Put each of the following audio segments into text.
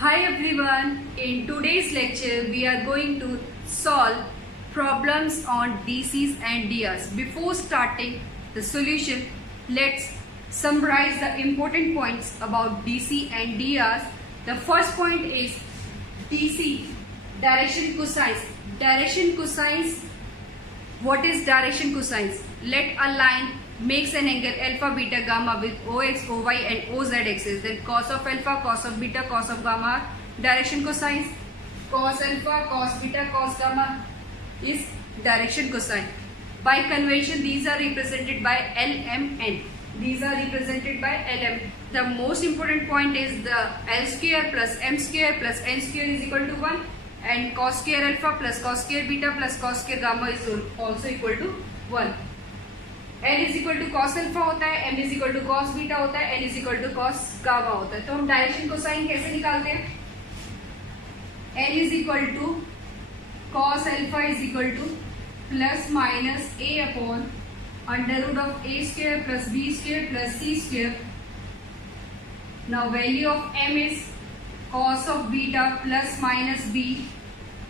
Hi everyone, in today's lecture we are going to solve problems on DCs and DRs. Before starting the solution, let's summarize the important points about DC and DRs. The first point is DC, direction cosines. Direction cosines, what is direction cosines? Let a line makes an angle alpha, beta, gamma with OX, OY and OZ axis. Then cos of alpha, cos of beta, cos of gamma. Direction cosines. Cos alpha, cos beta, cos gamma is direction cosine. By convention, these are represented by LMN. These are represented by LM. The most important point is the L square plus M square plus N square is equal to 1. And cos square alpha plus cos square beta plus cos square gamma is also equal to 1. L is equal to cos alpha होता है, M is equal to cos beta होता है, N is equal to cos gamma होता है. तो हम direction cosine कैसे निकालते हैं? N is equal to cos alpha is equal to plus minus A upon under root of A square plus B square plus C square. Now value of M is cos of beta plus minus B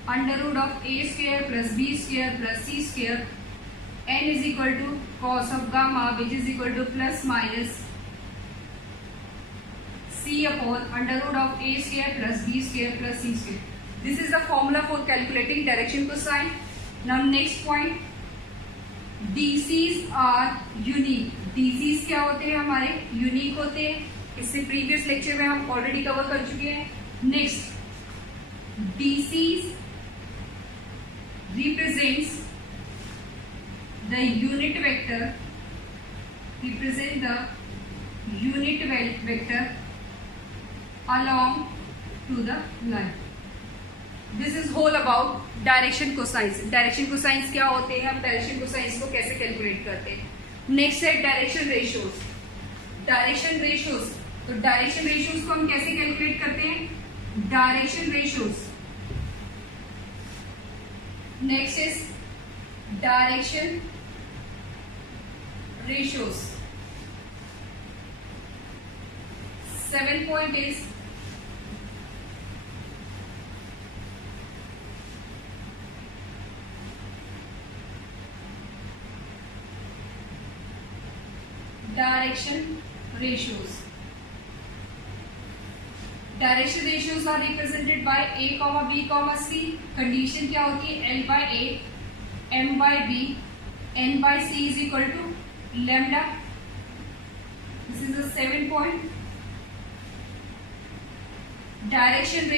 under root of A square plus B square plus C square. N is equal to cos of gamma, which is equal to plus minus C upon under root of A square plus B square plus C square. This is the formula for calculating direction cosine. Now next point, DCs are unique. DCs क्या होते हैं? हमारे unique होते हैं. इससे previous lecture में हम already cover कर चुके हैं. Next, DCs represents the unit vector, represent the unit vector along to the line. This is whole about direction cosines. Direction cosines क्या होते हैं? हम direction cosines को कैसे कैलकुलेट करते हैं? नेक्स्ट है डायरेक्शन रेशियोज. डायरेक्शन रेशियोज, तो डायरेक्शन रेशियोज को हम कैसे कैलकुलेट करते हैं? Direction ratios. Next is direction ratios. 7 point is direction ratios. Direction ratios are represented by A, B, C. Condition क्या होती है? L by A, M by B, N by C is equal to lambda. This is the 7 point. Direction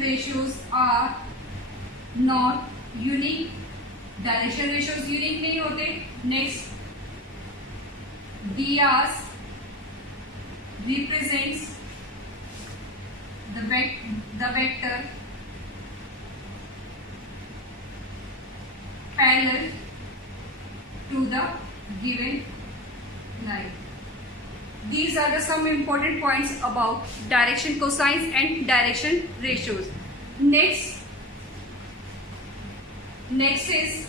ratios are not unique. Direction ratios unique नहीं होते. Next, DRs represents the vector parallel to the given line. These are the some important points about direction cosines and direction ratios. Next is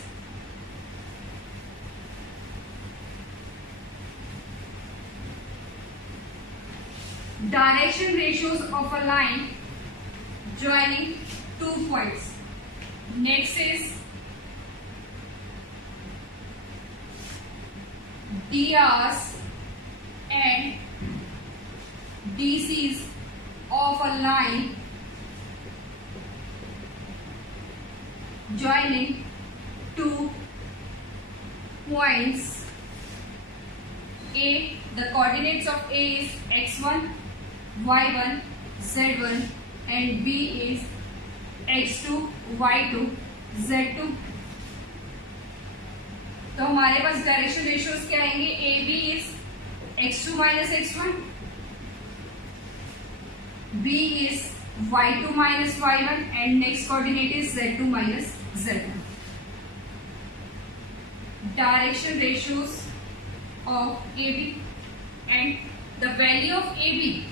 direction ratios of a line joining 2 points. Next is DRs and DCs of a line joining 2 points. A, the coordinates of A is x1, y1, z1 and B is x2, y2, z2. तो हमारे पास direction ratios क्या आएंगे? A B is x2 minus x1, B is y2 minus y1 and next coordinate is z2 minus z1. Direction ratios of AB and the value of AB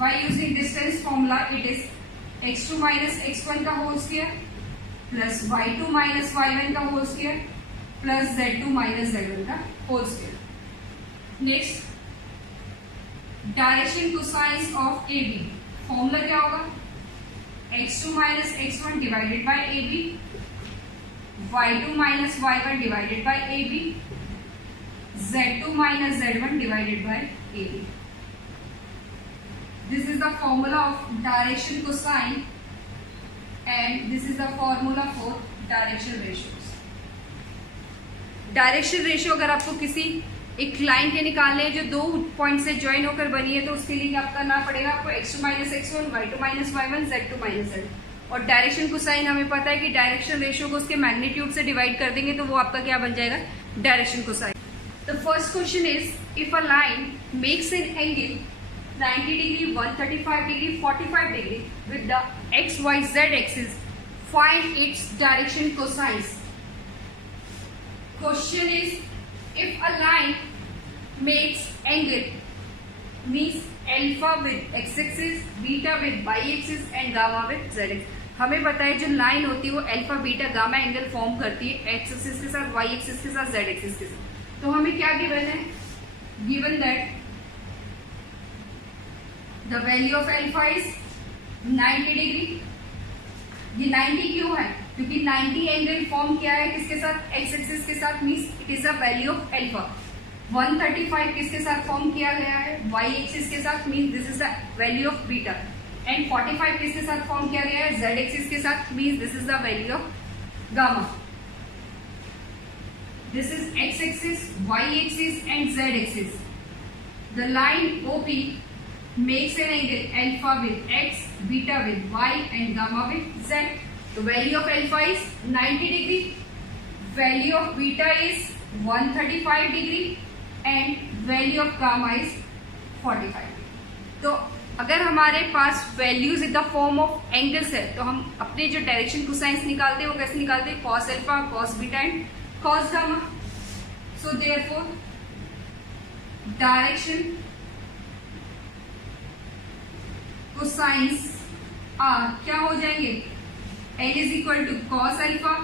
by using distance formula, it is x2 minus x1 का whole square plus y2 minus y1 का whole square plus z2 minus z1 का whole square. Next, direction cosines of A B, formula क्या होगा, x2 minus x1 divided by A B, y2 minus y1 divided by A B, z2 minus z1 divided by AB. This is the formula of direction cosine and this is the formula for direction ratios. Direction ratio अगर आपको किसी एक line के निकालने हैं जो दो point से ज्वाइन होकर बनी है तो उसके लिए क्या करना पड़ेगा आपको, x2 minus x1, y2 minus y1, z2 minus z। और डायरेक्शन कोसाइन हमें पता है कि डायरेक्शन रेशियो को उसके मैग्नीट्यूड से डिवाइड कर देंगे तो वो आपका क्या बन जाएगा, direction cosine. The first question is, if a line makes an angle 90 degree, 135 degree, 45 degree with the x, y, z axis, find its direction cosines. Question is, if a line makes angle means alpha with x axis, beta with y axis and gamma with z axis. हमें पता है जो line होती है वो alpha beta gamma angle form करती है x axis के साथ, वाई एक्सिस के साथ, जेड एक्सिस के साथ। तो हमें क्या गिवन है, given that the value of alpha is 90 degree. ये 90 क्यों है, क्योंकि 90 एंगल फॉर्म किया है किसके साथ, एक्स एक्सिस के साथ, means it is a value of alpha. 135 किसके साथ फॉर्म किया गया है, वाई एक्सिस के साथ, means this is the value of beta. And 45 किसके साथ फॉर्म किया गया है, जेड एक्सिस के साथ, means this is the value of gamma. This is x-axis, y-axis and z-axis. The line OP makes an angle alpha with x, beta with y and gamma with z. The value of alpha is 90 degree, value of beta is 135 degree and value of gamma is 45 degree. तो अगर हमारे पास values in the form of angles है तो हम अपने जो direction cosines निकालते हैं वो कैसे निकालते हैं, cos alpha, cos beta and cos gamma. So therefore direction cosines are क्या हो जाएंगे, L is equal to cos alpha,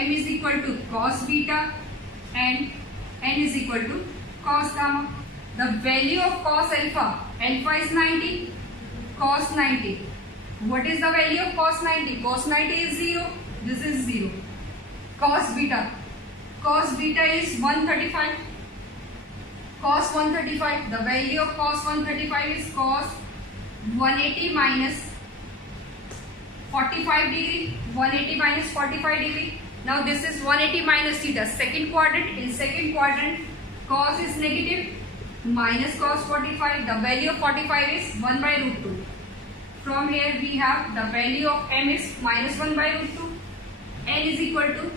M is equal to cos beta and N is equal to cos gamma. The value of cos alpha, alpha is 90, cos 90. What is the value of cos 90? Cos 90 is 0, this is 0. Cos beta, cos beta is 135, cos 135, the value of cos 135 is cos 180 minus 45 degree, 180 minus 45 degree. Now this is 180 minus theta, second quadrant. In second quadrant cos is negative, minus cos 45, the value of 45 is 1 by root 2. From here we have the value of m is minus 1 by root 2, n is equal to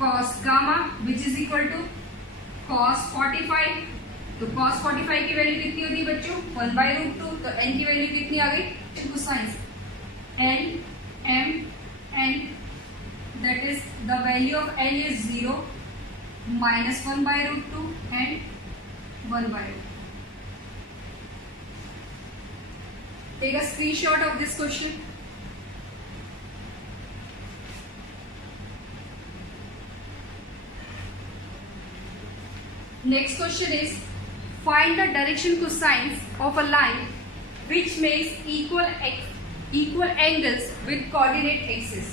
cos gamma which is equal to cos 45. तो cos 45 की value कितनी होती है बच्चों, 1 by root 2, तो n की value कितनी आ गई, cosines n m n, that is the value of n is 0, minus 1 by root 2 and 1 by root 2. Take a screenshot of this question. Next question is, find the direction cosines of a line which makes equal angles with coordinate axis.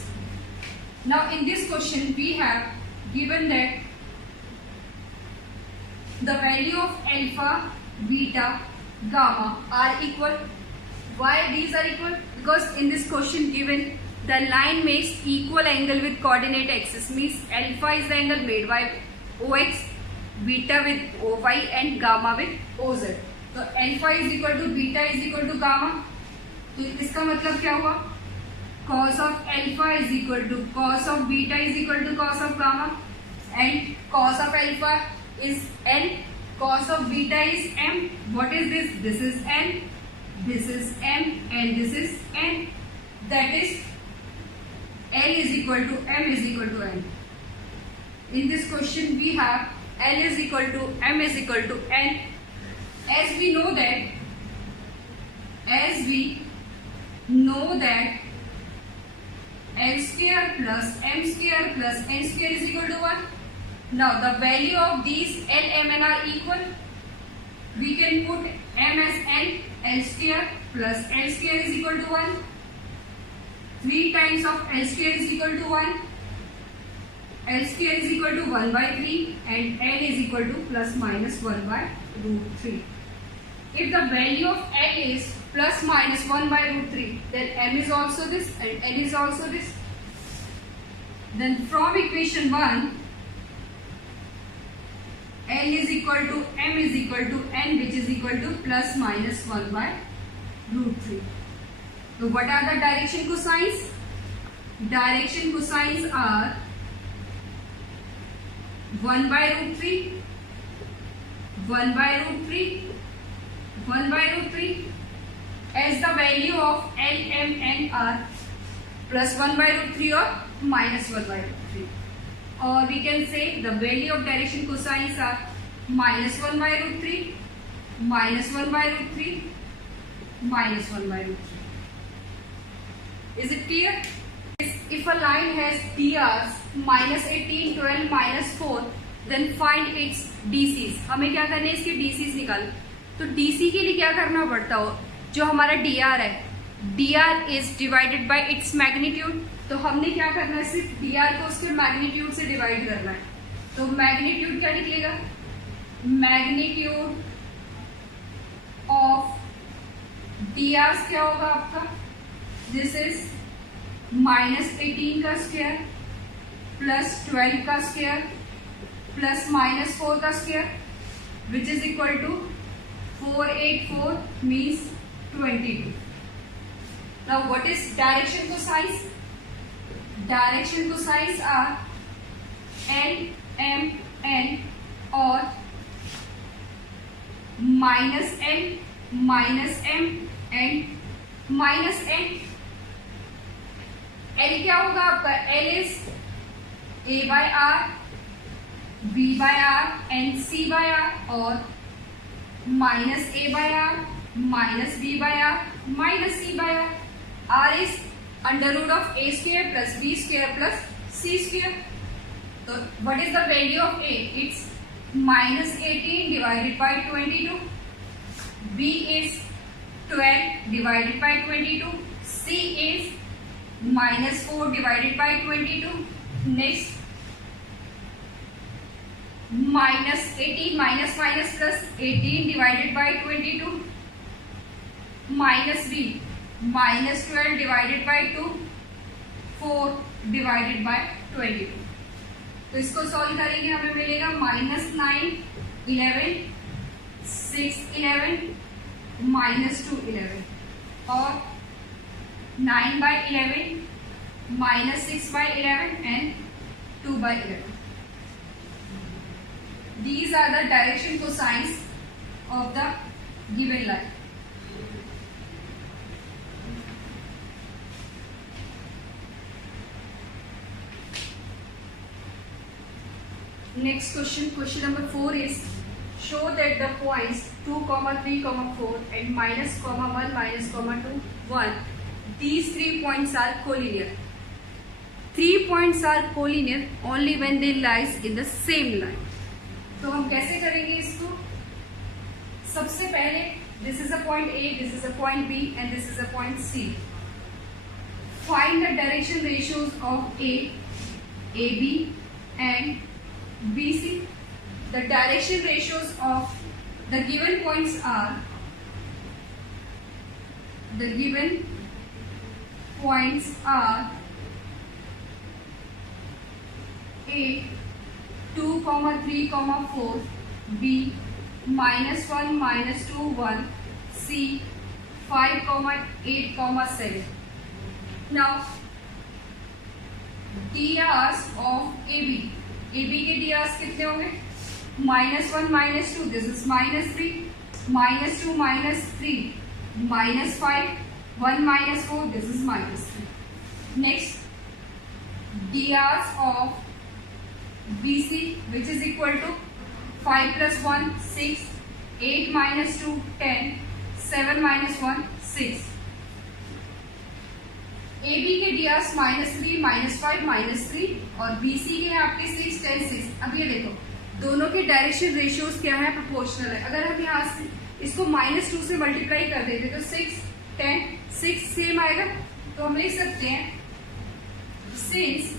Now in this question we have given that the value of alpha, beta, gamma are equal. Why these are equal? Because in this question given the line makes equal angle with coordinate axis, means alpha is the angle made by OX, beta with OY and gamma with OZ. तो alpha is equal to beta is equal to gamma. तो इसका मतलब क्या हुआ, cos of alpha is equal to cos of beta is equal to cos of gamma, and cos of alpha is N, cos of beta is M. What is this? This is N, this is M and this is N. That is L is equal to M is equal to N. In this question we have L is equal to M is equal to N. As we know that L square plus M square plus N square is equal to 1. Now the value of these L, M, N are equal. We can put m as l, l square plus l square is equal to 1. 3 times of l square is equal to 1. L square is equal to 1 by 3 and l is equal to plus minus 1 by root 3. If the value of l is plus minus 1 by root 3, then m is also this and l is also this. Then from equation 1, L is equal to m is equal to n, which is equal to plus minus 1 by root 3. So what are the direction cosines? Direction cosines are 1 by root 3, 1 by root 3, 1 by root 3, as the value of L, M, N are plus 1 by root 3 or minus 1 by root 3. Or we can say the value of direction cosines are minus 1 by root 3, minus 1 by root 3, minus 1 by root 3. Is it clear? If a line has DRs minus 18, 12, minus 4, then find its DCs. हमें क्या करना है, इसके DCs निकाल. तो DC के लिए क्या करना पड़ता हो, जो हमारा DR है, DR is divided by its magnitude. तो हमने क्या करना है, सिर्फ DR को उसके मैग्नीट्यूड से डिवाइड करना है. तो मैग्नीट्यूड क्या निकलेगा, मैग्नीट्यूड ऑफ DR क्या होगा आपका, दिस इज माइनस 18 का स्क्वायर प्लस 12 का स्क्वायर प्लस माइनस 4 का square, which is equal to 484 means 22. Now what is direction cosines? Direction cosines are L, M, N or minus L, minus M and minus N. L क्या होगा आपका, L is A by R, B by R and C by R or minus A by R, minus B by R, minus C by R. R is under root of A square plus B square plus C square. So what is the value of A? It's minus 18 divided by 22. B is 12 divided by 22. C is minus 4 divided by 22. Next, minus 18 minus minus plus 18 divided by 22. Minus B minus 12 divided by 2, 4 divided by 22. तो इसको solve करेंगे, हमें मिलेगा minus 9, 11, 6, 11, minus 2, 11 और 9 by 11, minus 6 by 11 and 2 by 11. These are the direction cosines of the given line. Next question, question number 4 is, show that the points 2, 3, 4 and minus, 1, minus, 2, 1, these 3 points are collinear. 3 points are collinear only when they lies in the same line. तो हम कैसे करेंगे इसको, सबसे पहले this is a point A, this is a point B and this is a point C. Find the direction ratios of A, AB and BC. The direction ratios of the given points are, the given points are A 2, 3, 4, B minus 1, minus 2, 1, C 5, 8, 7. Now DRs of AB, AB के DRs कितने होंगे, -1, -2, this is -3, -2, -3, -5, 1, -4, this is -3. Next, DRs of BC, which is equal to 5 plus 1, 6, 8 minus 2, 10, 7 minus 1, 6. AB के DRs -3, -5, -3 और BC के हैं आपके 6, 10, 6. अब ये देखो, दोनों के डायरेक्शन रेशियोज क्या है, प्रोपोर्शनल है. अगर हम यहाँ से इसको -2 से मल्टीप्लाई कर देते तो 6, 10, 6 सेम आएगा। तो हम लिख सकते हैं since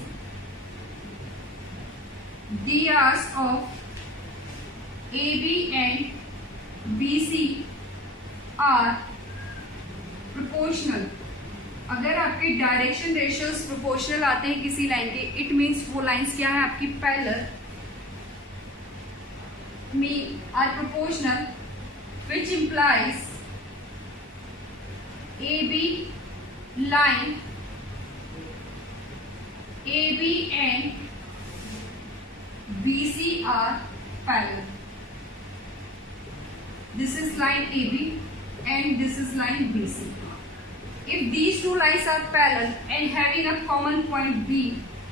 dias of AB and BC are proportional। अगर आपके डायरेक्शन रेशियोज प्रोपोर्शनल आते हैं किसी लाइन के, इट मीन्स वो लाइंस क्या है आपकी parallel are proportional, which implies AB line, AB and BC are parallel. This is line AB and this is line BC. If these two lines are parallel and having a common point B,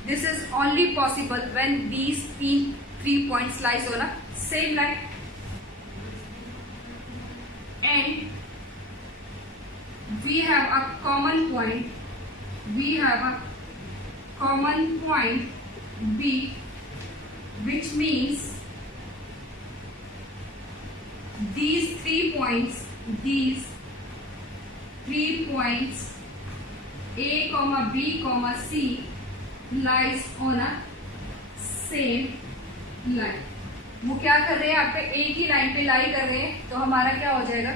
this is only possible when these three points lies on a same line. And we have a common point, B, which means these 3 points, A, B, C lies on a same line. वो क्या कर रहे हैं, आप पे एक ही line पे लाई कर रहे हैं, तो हमारा क्या हो जाएगा,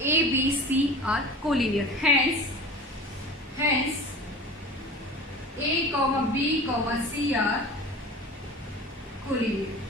A, B, C are collinear. Hence A, B, C are collinear.